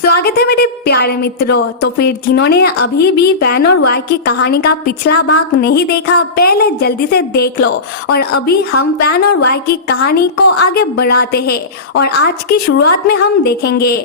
स्वागत है मेरे प्यारे मित्रों। तो फिर जिन्होंने अभी भी फैन और वाई की कहानी का पिछला भाग नहीं देखा, पहले जल्दी से देख लो। और अभी हम फैन और वाई की कहानी को आगे बढ़ाते हैं और आज की शुरुआत में हम देखेंगे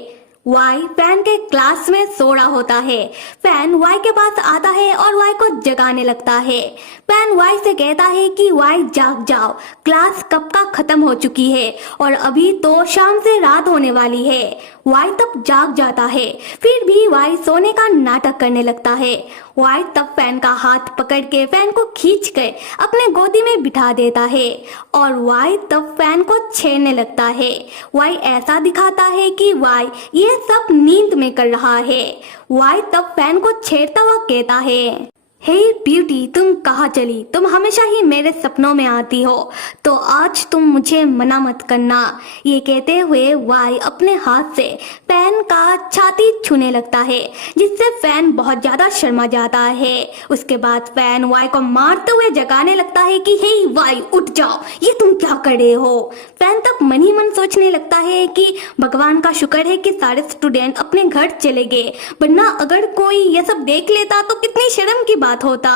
वाई फैन के क्लास में सो रहा होता है। फैन वाई के पास आता है और वाई को जगाने लगता है। फैन वाई से कहता है कि वाई जाग जाओ, क्लास कब का खत्म हो चुकी है और अभी तो शाम से रात होने वाली है। वाई तब जाग जाता है, फिर भी वाई सोने का नाटक करने लगता है। वाई तब फैन का हाथ पकड़ के फैन को खींच कर अपने गोदी में बिठा देता है और वाई तब फैन को छेड़ने लगता है। वाई ऐसा दिखाता है कि वाई ये सब नींद में कर रहा है। वाई तब फैन को छेड़ता हुआ कहता है, हे ब्यूटी, तुम कहाँ चली? तुम हमेशा ही मेरे सपनों में आती हो, तो आज तुम मुझे मना मत करना। ये कहते हुए वाई अपने हाथ से फैन का छाती छूने लगता है, जिससे फैन बहुत ज्यादा शर्मा जाता है। उसके बाद फैन वाई को मारते हुए जगाने लगता है कि हे वाई, उठ जाओ, ये तुम क्या कर रहे हो? फैन तब मन ही मन सोचने लगता है कि भगवान का शुक्र है कि सारे स्टूडेंट अपने घर चले गए, वरना अगर कोई ये सब देख लेता तो कितनी शर्म की बात होता।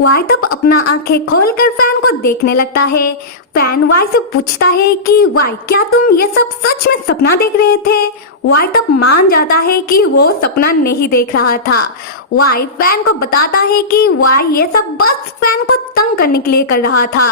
वाई तब अपना आंखें खोलकर फैन को देखने लगता है। फैन वाई से पूछता है कि वाई, क्या तुम ये सब सच में सपना देख रहे थे? वाई तब मान जाता है कि वो सपना नहीं देख रहा था। वाई फैन को बताता है कि वाई ये सब बस फैन को तंग करने के लिए कर रहा था।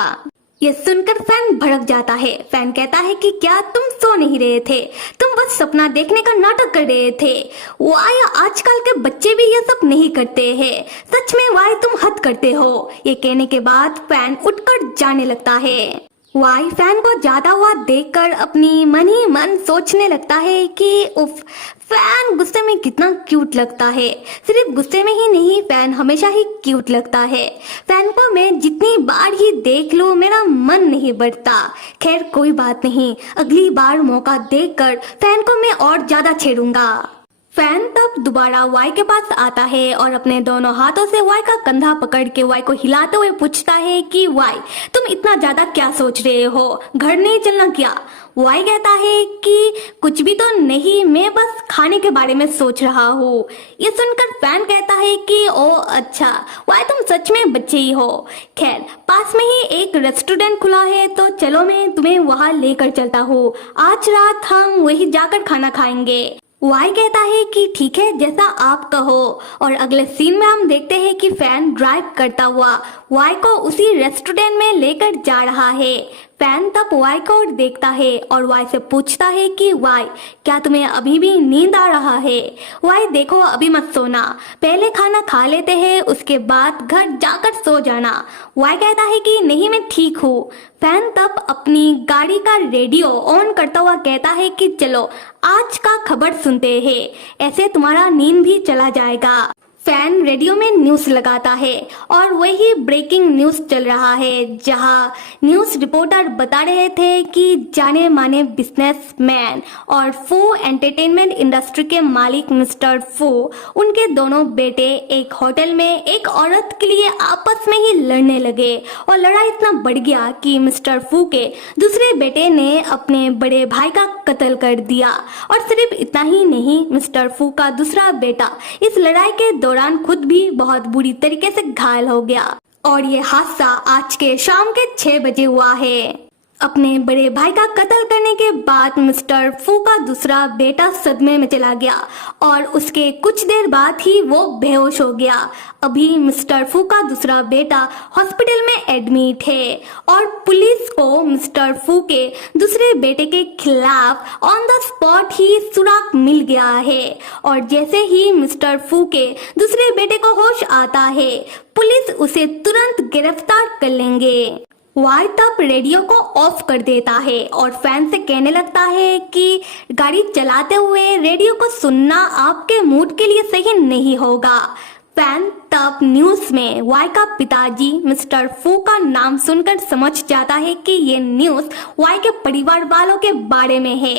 ये सुनकर फैन भड़क जाता है। फैन कहता है कि क्या तुम सो नहीं रहे थे? तुम बस सपना देखने का नाटक कर रहे थे। वाई, आजकल के बच्चे भी ये सब नहीं करते हैं। सच में वाई, तुम हद करते हो। ये कहने के बाद फैन उठकर जाने लगता है। वाई फैन को जाता हुआ देखकर अपनी मन ही मन सोचने लगता है कि उफ, फैन गुस्से में कितना क्यूट लगता है। सिर्फ गुस्से में ही नहीं, फैन हमेशा ही क्यूट लगता है। फैन को मैं जितनी बार ही देख लूं मेरा मन नहीं बढ़ता। खैर कोई बात नहीं, अगली बार मौका देखकर फैन को मैं और ज्यादा छेड़ूंगा। फैन तब दोबारा वाई के पास आता है और अपने दोनों हाथों से वाई का कंधा पकड़ के वाई को हिलाते हुए पूछता है कि वाई, तुम इतना ज्यादा क्या सोच रहे हो? घर नहीं चलना क्या? वाई कहता है कि कुछ भी तो नहीं, मैं बस खाने के बारे में सोच रहा हूँ। ये सुनकर फैन कहता है कि ओ अच्छा, वाई तुम सच में बच्चे ही हो। खैर पास में ही एक रेस्टोरेंट खुला है, तो चलो मैं तुम्हें वहाँ लेकर चलता हूँ। आज रात हम वही जाकर खाना खाएंगे। वाई कहता है कि ठीक है, जैसा आप कहो। और अगले सीन में हम देखते हैं कि फैन ड्राइव करता हुआ वाई को उसी रेस्टोरेंट में लेकर जा रहा है। फैन तब वाई को देखता है और वाई से पूछता है कि वाई, क्या तुम्हें अभी भी नींद आ रहा है? वाई, देखो अभी मत सोना, पहले खाना खा लेते हैं, उसके बाद घर जाकर सो जाना। वाई कहता है कि नहीं, मैं ठीक हूँ। फैन तब अपनी गाड़ी का रेडियो ऑन करता हुआ कहता है कि चलो आज का खबर सुनते हैं, ऐसे तुम्हारा नींद भी चला जाएगा। फैन रेडियो में न्यूज लगाता है और वही ब्रेकिंग न्यूज चल रहा है, जहां न्यूज रिपोर्टर बता रहे थे कि जाने माने बिजनेसमैन और फू एंटरटेनमेंट इंडस्ट्री के मालिक मिस्टर फू, उनके दोनों बेटे एक होटल में एक औरत के लिए आपस में ही लड़ने लगे और लड़ाई इतना बढ़ गया कि मिस्टर फू के दूसरे बेटे ने अपने बड़े भाई का कत्ल कर दिया। और सिर्फ इतना ही नहीं, मिस्टर फू का दूसरा बेटा इस लड़ाई के दौरान खुद भी बहुत बुरी तरीके से घायल हो गया। और ये हादसा आज के शाम के 6 बजे हुआ है। अपने बड़े भाई का कत्ल करने के बाद मिस्टर फू का दूसरा बेटा सदमे में चला गया और उसके कुछ देर बाद ही वो बेहोश हो गया। अभी मिस्टर फू का दूसरा बेटा हॉस्पिटल में एडमिट है और पुलिस को मिस्टर फू के दूसरे बेटे के खिलाफ ऑन द स्पॉट ही सुराग मिल गया है। और जैसे ही मिस्टर फू के दूसरे बेटे को होश आता है, पुलिस उसे तुरंत गिरफ्तार कर लेंगे। वाई तब रेडियो को ऑफ कर देता है और फैन से कहने लगता है कि गाड़ी चलाते हुए रेडियो को सुनना आपके मूड के लिए सही नहीं होगा। फैन तब न्यूज में वाई का पिताजी मिस्टर फू का नाम सुनकर समझ जाता है कि ये न्यूज वाई के परिवार वालों के बारे में है।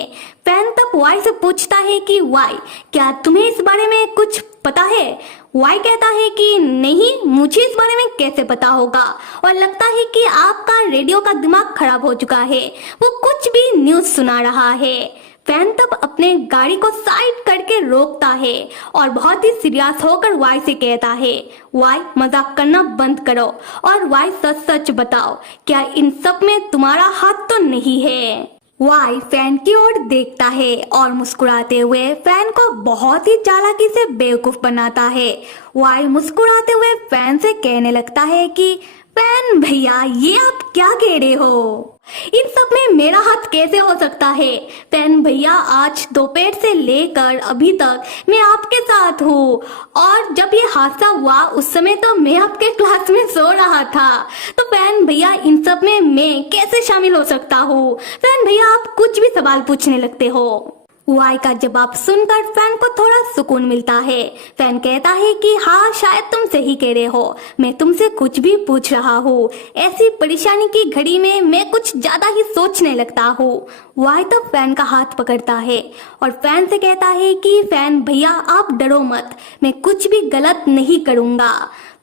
फैन तब वाई से पूछता है कि वाई, क्या तुम्हें इस बारे में कुछ पता है? वाई कहता है कि नहीं, मुझे इस बारे में कैसे पता होगा, और लगता है कि आपका रेडियो का दिमाग खराब हो चुका है, वो कुछ भी न्यूज सुना रहा है। फैन तब अपने गाड़ी को साइड करके रोकता है और बहुत ही सीरियस होकर वाई से कहता है, वाई मजाक करना बंद करो और वाई सच सच बताओ, क्या इन सब में तुम्हारा हाथ तो नहीं है। वाई फैन की ओर देखता है और मुस्कुराते हुए फैन को बहुत ही चालाकी से बेवकूफ बनाता है। वाई मुस्कुराते हुए फैन से कहने लगता है कि फैन भैया ये आप क्या कह रहे हो, इन सब में मेरा हाथ कैसे हो सकता है। फैन भैया आज दोपहर से लेकर अभी तक मैं आपके साथ हूँ और जब ये हादसा हुआ उस समय तो मैं आपके क्लास में सो रहा था, तो फैन भैया इन सब में मैं कैसे शामिल हो सकता हूँ। फैन भैया आप कुछ भी सवाल पूछने लगते हो। वाई का जवाब सुनकर फैन को थोड़ा सुकून मिलता है। फैन कहता है कि हाँ शायद तुम सही कह रहे हो, मैं तुमसे कुछ भी पूछ रहा हूँ, ऐसी परेशानी की घड़ी में मैं कुछ ज्यादा ही सोचने लगता हूँ। वाई तो फैन का हाथ पकड़ता है और फैन से कहता है कि फैन भैया आप डरो मत, मैं कुछ भी गलत नहीं करूँगा।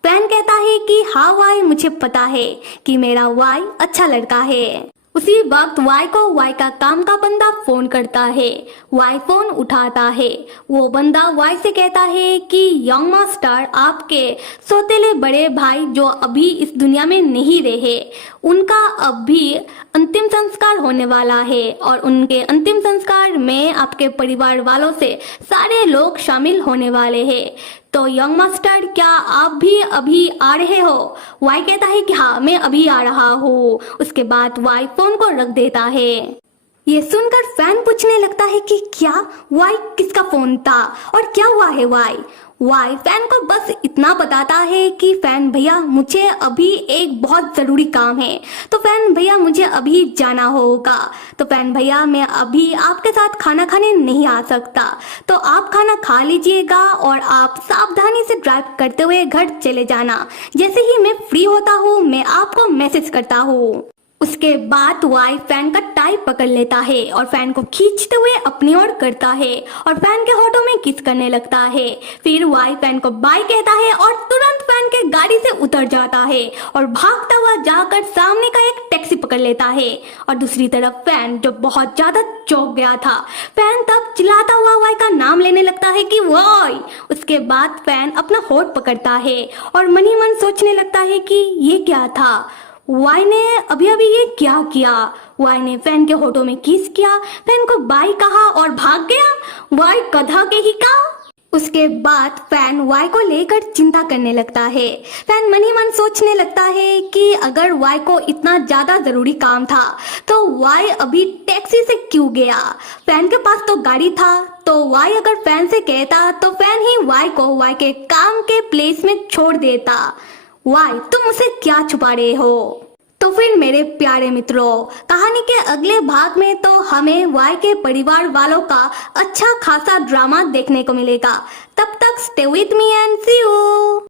फैन कहता है कि हाँ वाई मुझे पता है कि मेरा वाई अच्छा लड़का है। उसी वक्त वाई को वाई का काम का बंदा फोन करता है। वाई फोन उठाता है। वो बंदा वाई से कहता है कि यंग मास्टर आपके सौतेले बड़े भाई जो अभी इस दुनिया में नहीं रहे, उनका अब भी अंतिम संस्कार होने वाला है और उनके अंतिम संस्कार में आपके परिवार वालों से सारे लोग शामिल होने वाले हैं। तो यंग मास्टर क्या आप भी अभी आ रहे हो। वाई कहता है कि हाँ मैं अभी आ रहा हूँ। उसके बाद वाई फोन को रख देता है। ये सुनकर फैन पूछने लगता है कि क्या वाई किसका फोन था और क्या हुआ है। वाई फैन को बस इतना बताता है कि फैन भैया मुझे अभी एक बहुत जरूरी काम है, तो फैन भैया मुझे अभी जाना होगा, तो फैन भैया मैं अभी आपके साथ खाना खाने नहीं आ सकता, तो आप खाना खा लीजिएगा और आप सावधानी से ड्राइव करते हुए घर चले जाना। जैसे ही मैं फ्री होता हूँ मैं आपको मैसेज करता हूँ। उसके बाद वाई फैन का टाई पकड़ लेता है और फैन को खींचते हुए अपनी ओर करता है और फैन के होठों में किस करने लगता है। फिर वाई फैन को बाय कहता है और तुरंत फैन के गाड़ी से उतर जाता है और भागता हुआ जाकर सामने का एक टैक्सी पकड़ लेता है। और दूसरी तरफ फैन जो बहुत ज्यादा चौंक गया था, फैन तब चिल्लाता हुआ वाई का नाम लेने लगता है कि वाई। उसके बाद फैन अपना होठ पकड़ता है और मन ही मन सोचने लगता है कि ये क्या था, वाई ने अभी अभी ये क्या किया। वाई ने फैन के होठों में किस किया, फैन को बाय कहा और भाग गया। वाई गधा के ही का। उसके बाद फैन वाई को लेकर चिंता करने लगता है। फैन मन ही मन सोचने लगता है कि अगर वाई को इतना ज्यादा जरूरी काम था तो वाई अभी टैक्सी से क्यों गया। फैन के पास तो गाड़ी था, तो वाई अगर फैन से कहता तो फैन ही वाई को वाई के काम के प्लेस में छोड़ देता। वाई तुम उसे क्या छुपा रहे हो। तो फिर मेरे प्यारे मित्रों, कहानी के अगले भाग में तो हमें वाई के परिवार वालों का अच्छा खासा ड्रामा देखने को मिलेगा। तब तक stay with me and see you.